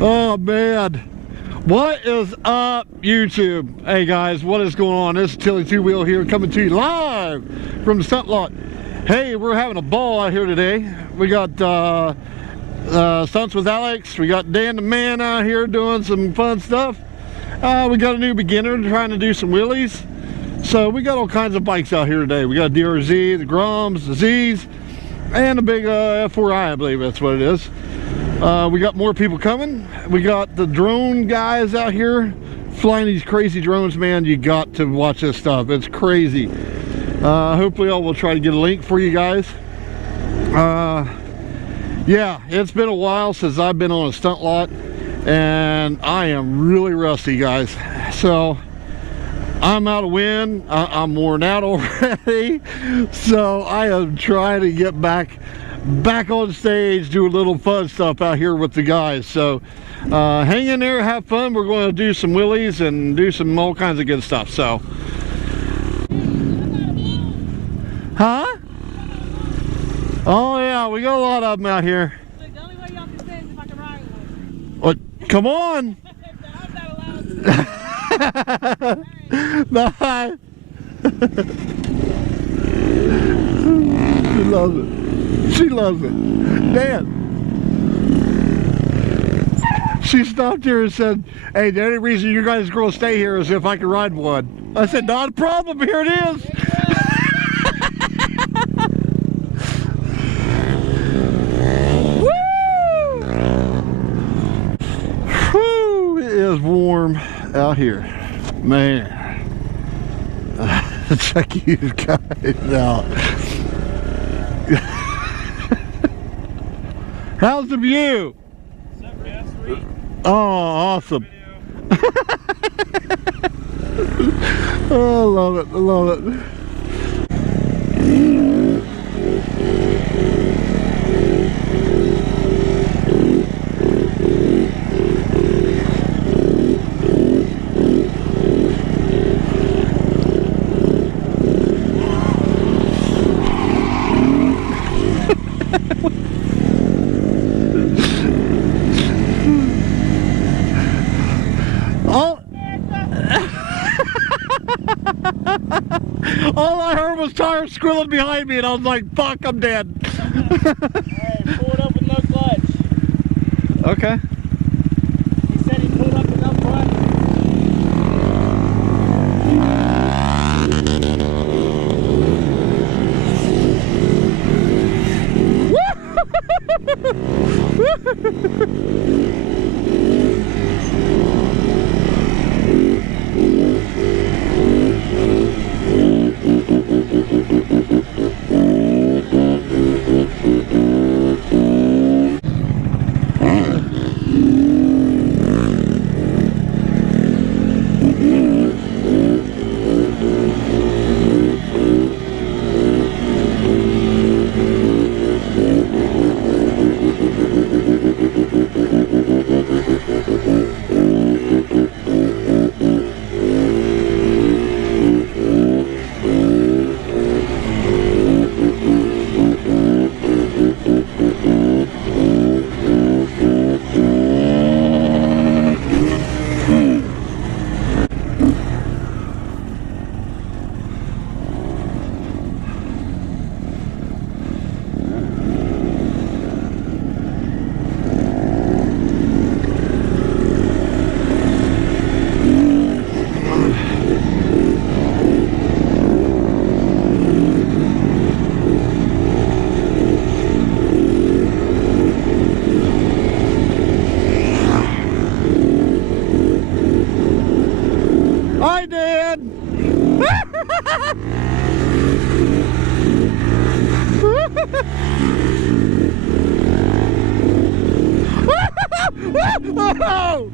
Oh man, what is up, YouTube? Hey guys, what is going on? This is Tilly Two Wheel here, coming to you live from the stunt lot. Hey, we're having a ball out here today. We got stunts with Alex. We got Dan the Man out here doing some fun stuff. We got a new beginner trying to do some wheelies. So we got all kinds of bikes out here today. We got DRZ, the Groms, the Z's, and the big F4i, I believe that's what it is. We got more people coming. We got the drone guys out here flying these crazy drones, man. You got to watch this stuff. It's crazy. Hopefully I will try to get a link for you guys. Yeah, it's been a while since I've been on a stunt lot, and I am really rusty, guys. So I'm out of wind. I'm worn out already. So I am trying to get back on stage, do a little fun stuff out here with the guys. So hang in there, have fun. We're going to do some wheelies and do some all kinds of good stuff. So oh yeah, we got a lot of them out here. Look, the only way y'all can send is if I can ride one. What? Come on. I'm not allowed to. Bye. She loves it. She loves it. Dan. She stopped here and said, hey, the only reason you guys are going to stay here is if I can ride one. I said, not a problem. Here it is. Woo! Whew, it is warm out here. Man. Check you guys out. How's the view? Oh, awesome. Oh, I love it. I love it. All I heard was tires squealing behind me, and I was like, fuck, I'm dead. Alright, pull it up with no clutch. Okay. He said he pulled up with no clutch. I did. Oh!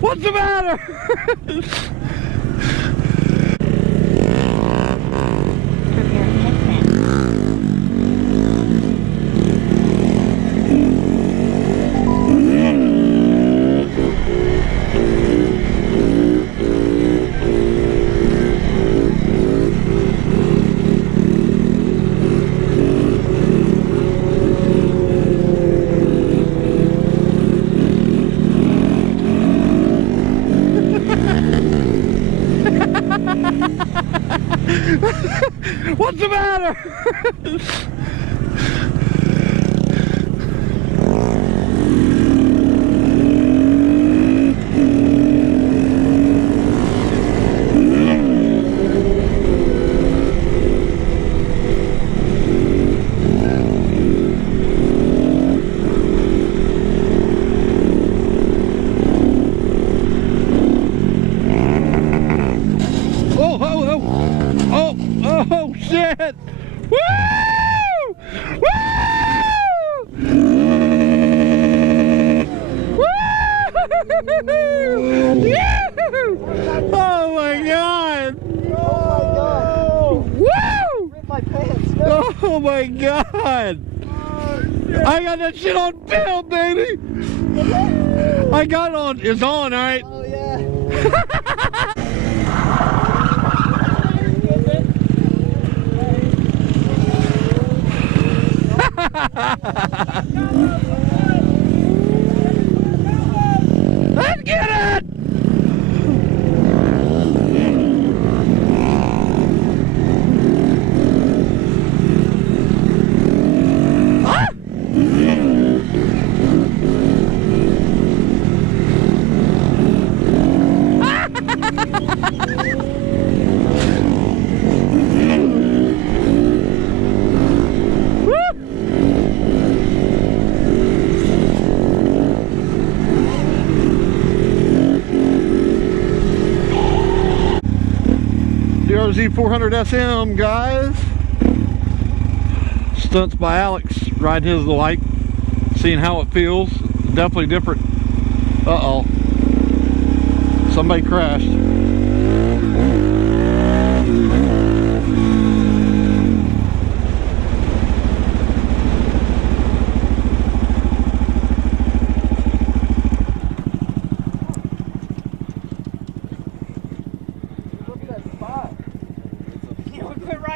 What's the matter? What's the matter? Oh shit! Woo! Woo! Woo! Yeah! Oh my god! Oh Woo! Rip my pants. No. Oh my god! I got that shit on film, baby! I got it on. It's on, alright? Oh yeah. Let's get it! Ah! DRZ 400 SM, guys. Stunts by Alex, riding his like, seeing how it feels. Definitely different. Uh-oh. Somebody crashed.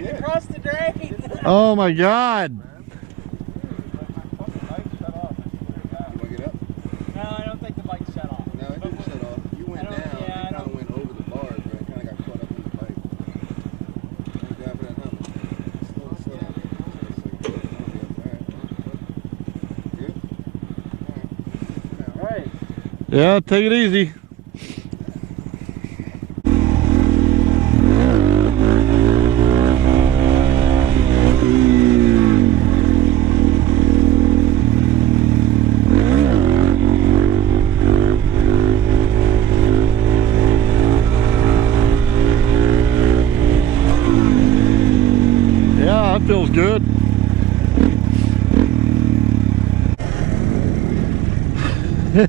Across the drain. Oh my god. No, I don't think the bike shut off. No, it didn't shut off. You went down, Yeah, you kind of went over the bars, but it kind of got caught up in the bike. Thank God for that helmet. Slow down. Good? Alright. Yeah, take it easy. Yeah, that feels good. Woo!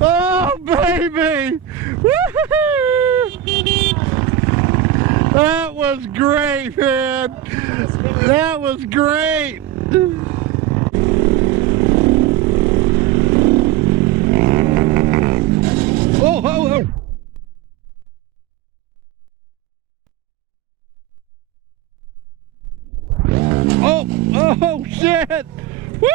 Oh baby! Woo! That was great, man. That was great. Oh, oh, oh. Oh, oh shit! Woo!